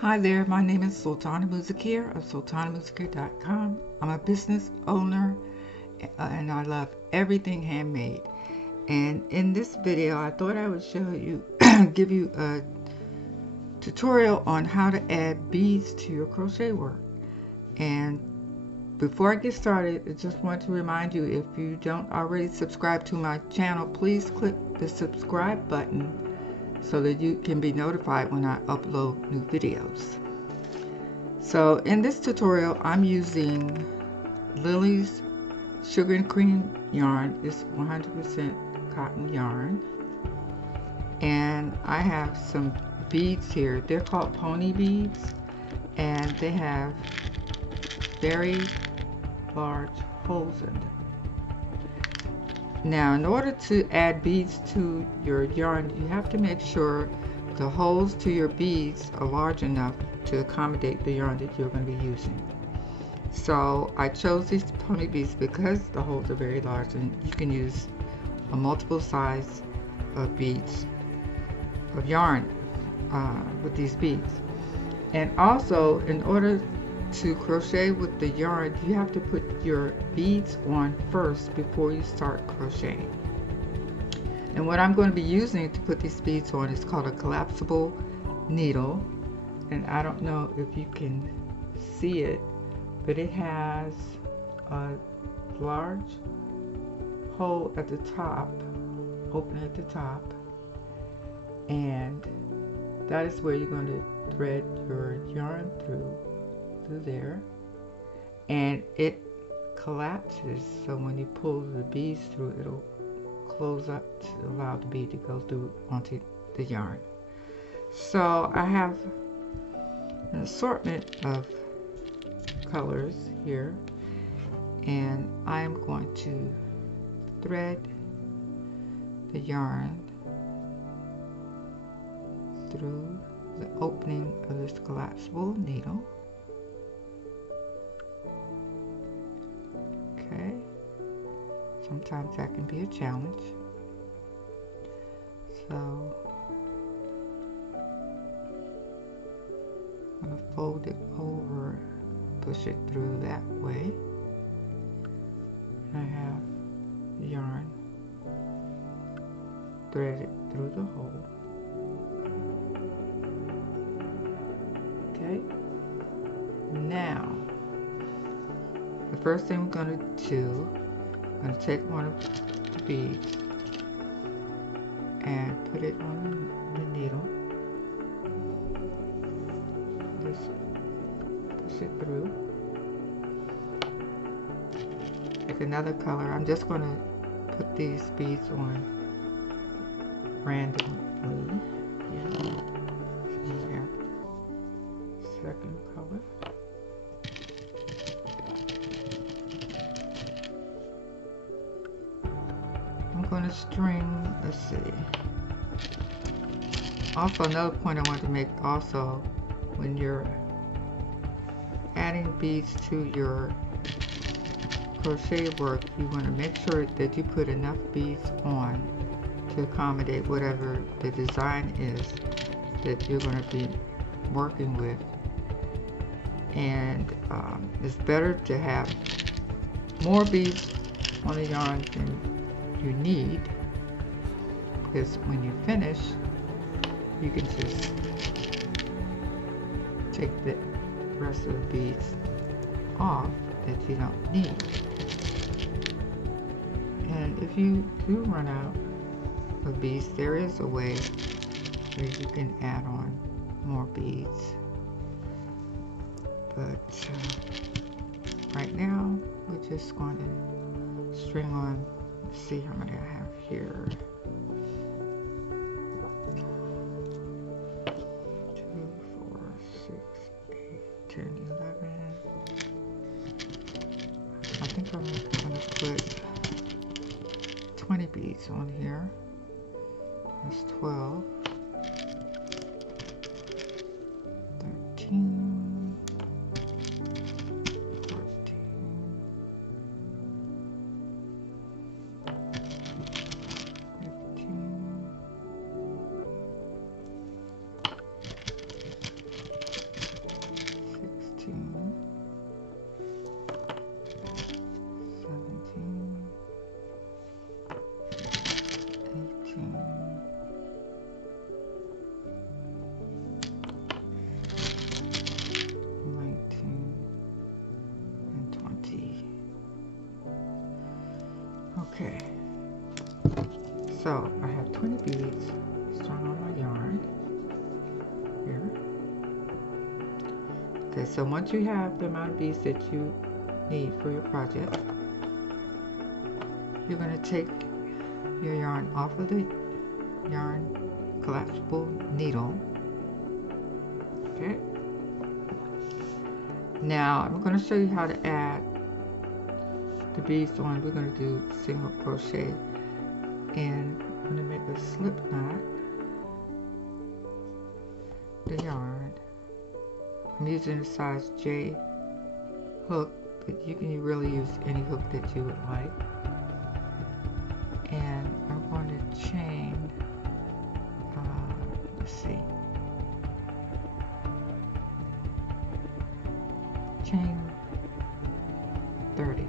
Hi there, my name is Sultana Muzakir of sultanamuzakir.com. I'm a business owner and I love everything handmade. And in this video, I thought I would show you, give you a tutorial on how to add beads to your crochet work. And before I get started, I just want to remind you, if you don't already subscribe to my channel, please click the subscribe button so that you can be notified when I upload new videos. So in this tutorial, I'm using Lily's Sugar and Cream yarn. It's 100% cotton yarn. And I have some beads here. They're called pony beads, and they have very large holes in them. Now, in order to add beads to your yarn, you have to make sure the holes to your beads are large enough to accommodate the yarn that you're going to be using. So I chose these pony beads because the holes are very large, and you can use a multiple size of beads of yarn with these beads. And also, in order to crochet with the yarn, you have to put your beads on first before you start crocheting. And what I'm going to be using to put these beads on is called a collapsible needle. And I don't know if you can see it, but it has a large hole at the top, open at the top, and that is where you're going to thread your yarn through there, and it collapses, so when you pull the beads through, it'll close up to allow the bead to go through onto the yarn. So I have an assortment of colors here, and I'm going to thread the yarn through the opening of this collapsible needle. Okay, sometimes that can be a challenge. So I'm going to fold it over, push it through that way. I have the yarn threaded through the hole. Okay, now the first thing we're going to do, I'm going to take one of the beads and put it on the needle. Just push it through. Take another color. I'm just going to put these beads on randomly. There. Second color. I'm going to string, let's see. Also, another point I want to make also, when you're adding beads to your crochet work, you want to make sure that you put enough beads on to accommodate whatever the design is that you're going to be working with. And it's better to have more beads on the yarn than you need, because when you finish, you can just take the rest of the beads off that you don't need. And if you do run out of beads, there is a way where you can add on more beads, but right now we're just going to string on. Let's see how many I have here. 2, 4, 6, 8, 10, 11. I think I'm going to put 20 beads on here. That's 12, 13, 14, 15, Okay, so I have 20 beads strung on my yarn here. Okay, so once you have the amount of beads that you need for your project, you're going to take your yarn off of the yarn collapsible needle. Okay, now I'm going to show you how to add the beads on. We're going to do single crochet, and I'm going to make a slip knot the yarn. I'm using a size J hook, but you can really use any hook that you would like. And I'm going to chain, let's see, chain 30.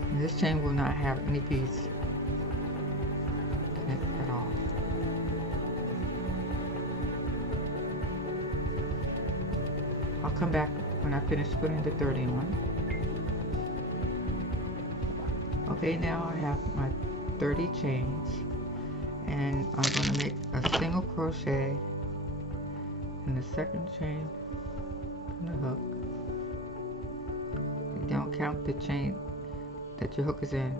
And this chain will not have any beads in it at all. I'll come back when I finish putting the 30 on. Okay, now I have my 30 chains, and I'm going to make a single crochet in the second chain from the hook. You don't count the chain that your hook is in.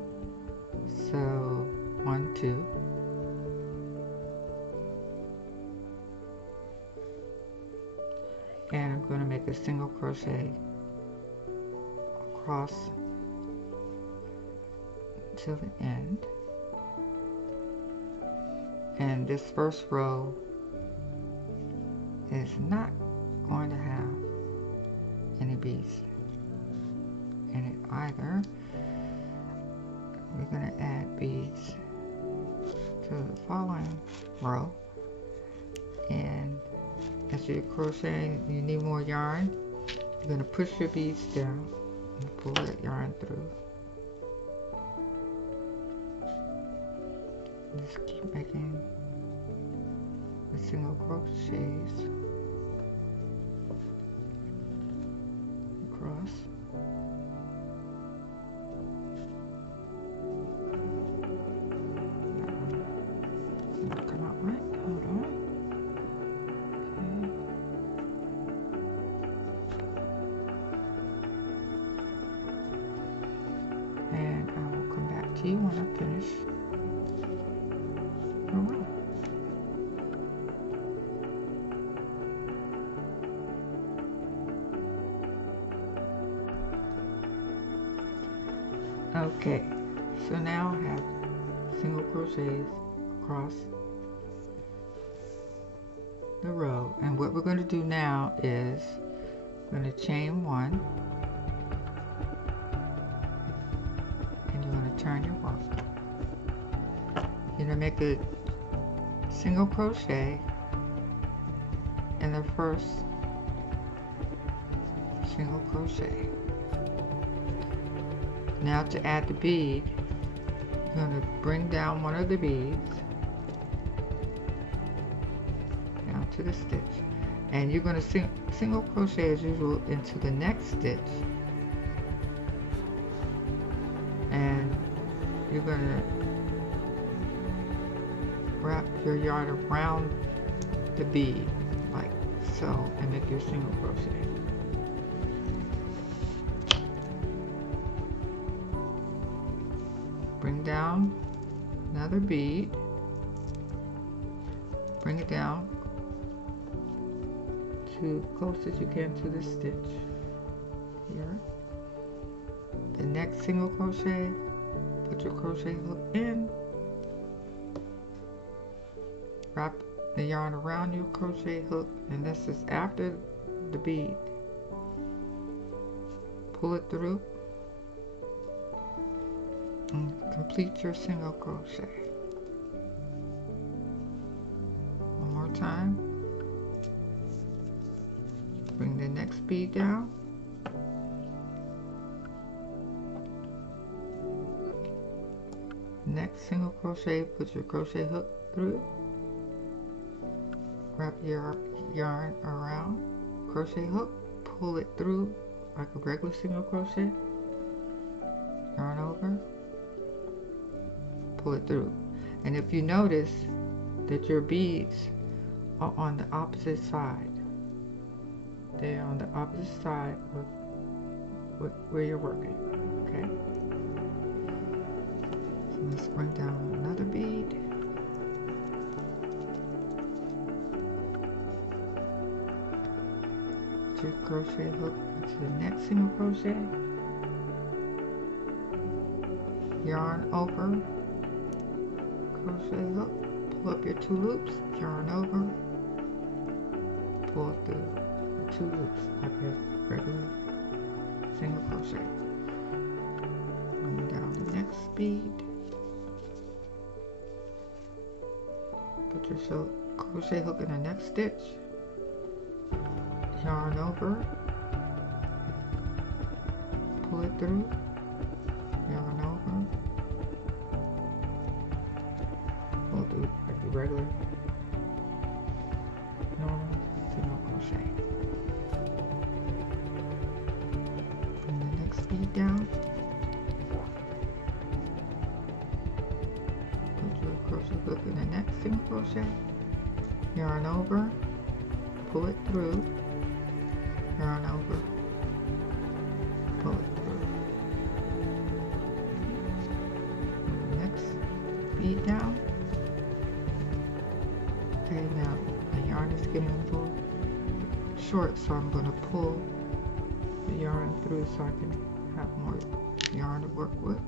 So 1, 2. And I'm going to make a single crochet across to the end. And this first row is not going to have any beads in it either. We're going to add beads to the following row, and as you're crocheting, you need more yarn. You're going to push your beads down and pull that yarn through. Just keep making the single crochets across. Come out right. Hold on. Okay. And I will come back to you when I finish the row. Okay, so now I have single crochets across the row, and what we're going to do now is we're going to chain 1, and you're going to turn your work. You're going to make a single crochet in the first single crochet. Now to add the bead, you're going to bring down one of the beads down to the stitch, and you're going to single crochet as usual into the next stitch, and you're going to wrap your yarn around the bead like so and make your single crochet. Bring down another bead, bring it down to close as you can to the stitch here. The next single crochet, put your crochet hook in, wrap the yarn around your crochet hook, and this is after the bead. Pull it through and complete your single crochet. One more time. Bring the next bead down. Next single crochet, put your crochet hook through, wrap your yarn around, crochet hook, pull it through like a regular single crochet, yarn over, pull it through. And if you notice that your beads are on the opposite side, they're on the opposite side of where you're working, okay? So let's bring down another bead. Put your crochet hook into the next single crochet, yarn over, crochet hook, pull up your 2 loops, yarn over, pull through the 2 loops like a regular single crochet. Bring down the next bead. Put your crochet hook in the next stitch, yarn over, pull it through, yarn over, pull through like a regular normal single crochet. Bring the next bead down. Put your crochet hook in the next single crochet, yarn over, pull it through, yarn over, pull it through. Next bead down. Okay, now the yarn is getting a little short, so I'm going to pull the yarn through so I can have more yarn to work with.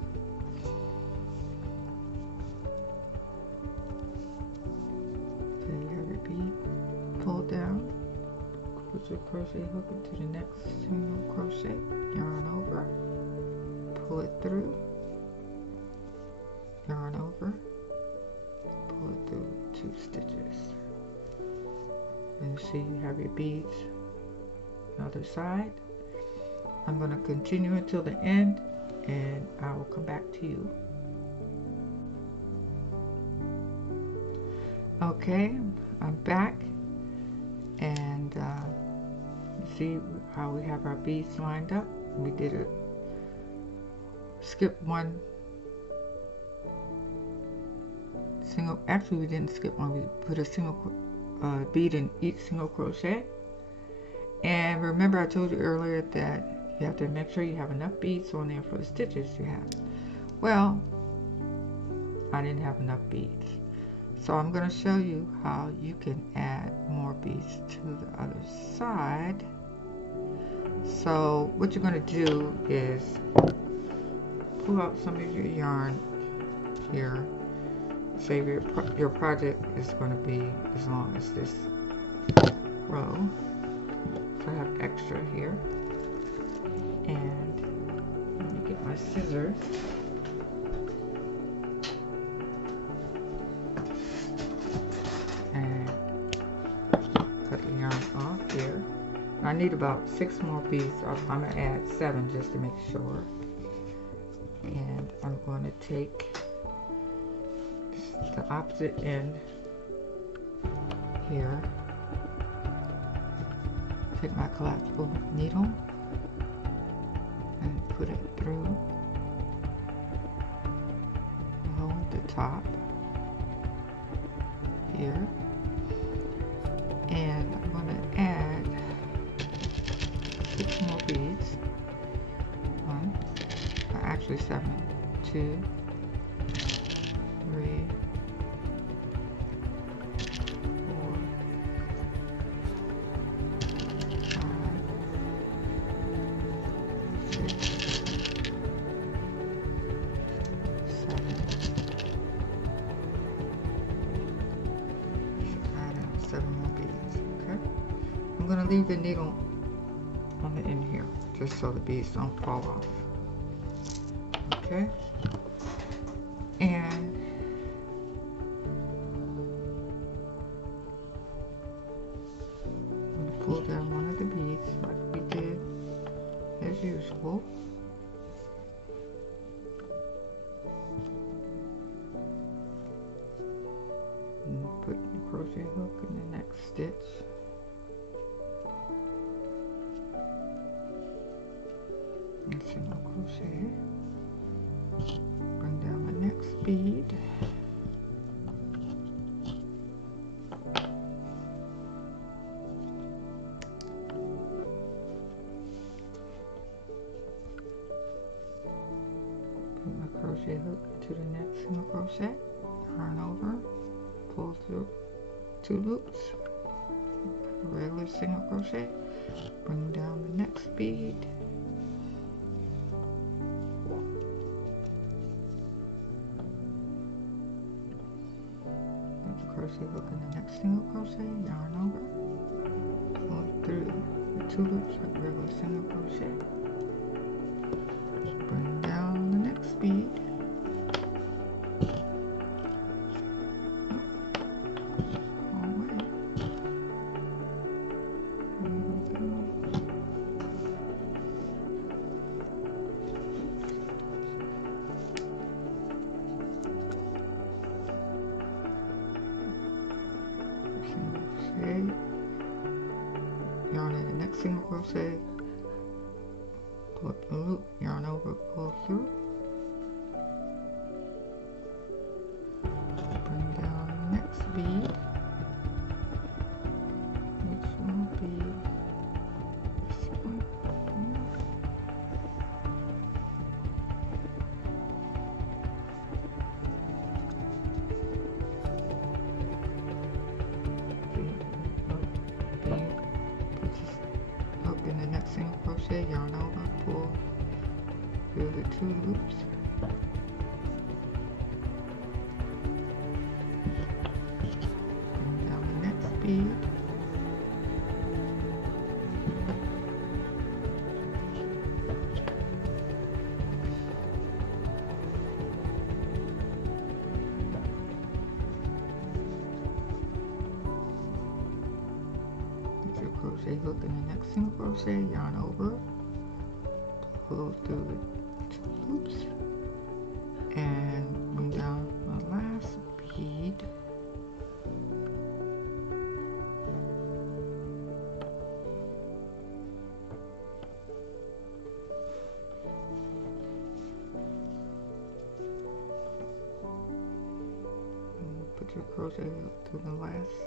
Okay, you have your bead pulled down. Put your crochet hook into the next single crochet, yarn over, pull it through, yarn over, pull it through 2 stitches. And you see you have your beads on the other side. I'm going to continue until the end and I will come back to you. Okay, I'm back, and see how we have our beads lined up. We did a skip one single, actually we didn't skip one, we put a single bead in each single crochet. And remember I told you earlier that you have to make sure you have enough beads on there for the stitches you have. Well, I didn't have enough beads, so I'm going to show you how you can add more beads to the other side. So what you're going to do is pull out some of your yarn here. Say your project is going to be as long as this row. So I have extra here. And let me get my scissors. And cut the yarn off here. I need about 6 more beads. I'm going to add 7 just to make sure. And I'm going to take the opposite end here. Take my collapsible needle and put it through the hole at the top here. And I'm going to add 6 more beads. 7, 2, 3, 4, 5, 6, 7. Add 7 more beads. Okay. I'm going to leave the needle on the end here, just so the beads don't fall off. Okay, and I'm going to pull down one of the beads like we did as usual. crochet hook in the next stitch. And single crochet. Bring down the next bead. Put my crochet hook to the next single crochet. Yarn over. Pull through 2 loops. A regular single crochet. Bring down the next bead. Crochet hook in the next single crochet, yarn over, pull through the 2 loops like regular single crochet, bring down the next bead, all the way, yarn in the next single crochet, pull up the loop, yarn over, pull through, bring down the next bead, which will be this one here. In the next single crochet, yarn over, pull through the 2 loops, bring down the next bead, put your crochet hook in the next single crochet, yarn over, pull through the 2 loops, and bring down the last bead, and put your crochet hook through the last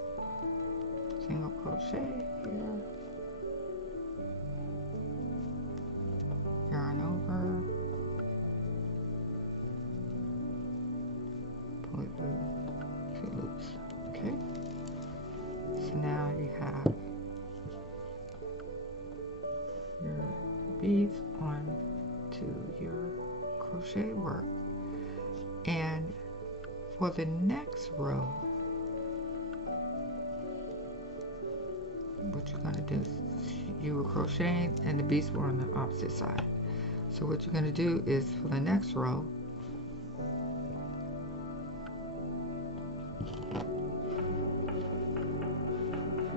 single crochet here, yarn over, pull it through 2 loops. Okay, so now you have your beads on to your crochet work, and for the next row, what you're going to do is you were crocheting and the beads were on the opposite side. So what you're going to do is for the next row,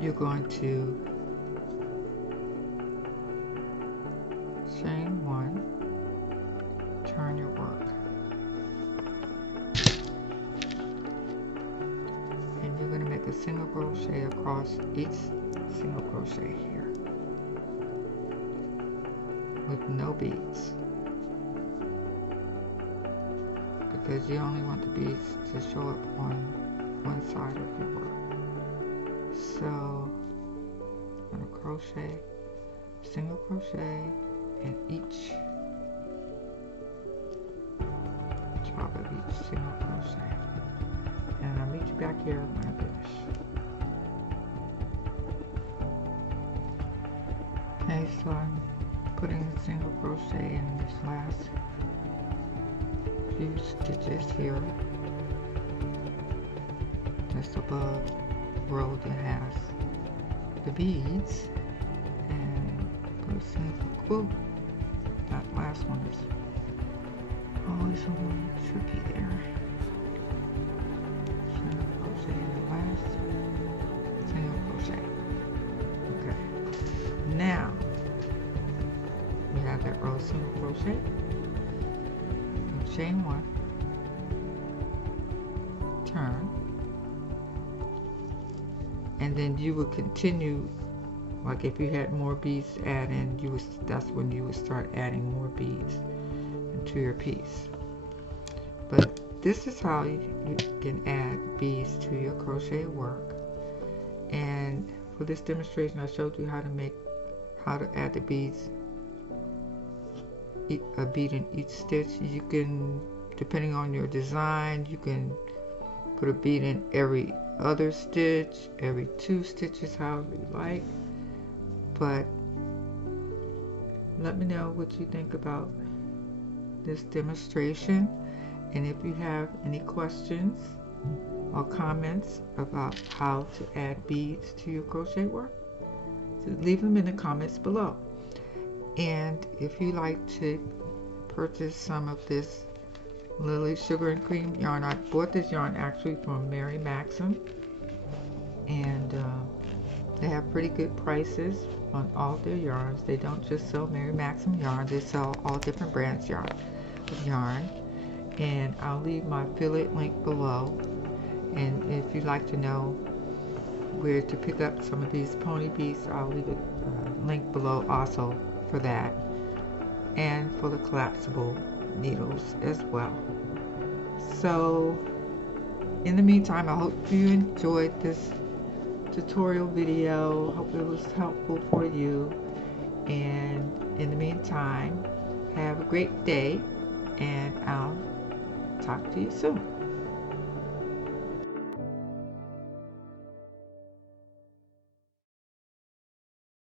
you're going to chain 1, turn your work, and you're going to make a single crochet across each single crochet here with no beads, because you only want the beads to show up on one side of your work. So I'm going to crochet, single crochet in each top of each single crochet, and I'll meet you back here when I finish. Okay, so I'm putting a single crochet in this last few stitches here, just above the row that has the beads, and put a single quote. That last one is always a little tricky there. Single crochet in the last single crochet. Okay, now we have that row single crochet, chain 1, turn, and then you would continue. Like if you had more beads to add in, that's when you would start adding more beads into your piece. But this is how you can add beads to your crochet work. And for this demonstration, I showed you how to add the beads, a bead in each stitch. You can, depending on your design, you can put a bead in every other stitch, every 2 stitches, however you like. But let me know what you think about this demonstration, and if you have any questions or comments about how to add beads to your crochet work, so leave them in the comments below. And if you like to purchase some of this Lily Sugar and Cream yarn, I bought this yarn actually from Mary Maxim, and they have pretty good prices on all their yarns. They don't just sell Mary Maxim yarn, they sell all different brands of yarn. And I'll leave my affiliate link below. And if you'd like to know where to pick up some of these pony beads, I'll leave a link below also for that, and for the collapsible needles as well. So in the meantime, I hope you enjoyed this tutorial video. Hope it was helpful for you, and in the meantime, have a great day, and I'll talk to you soon.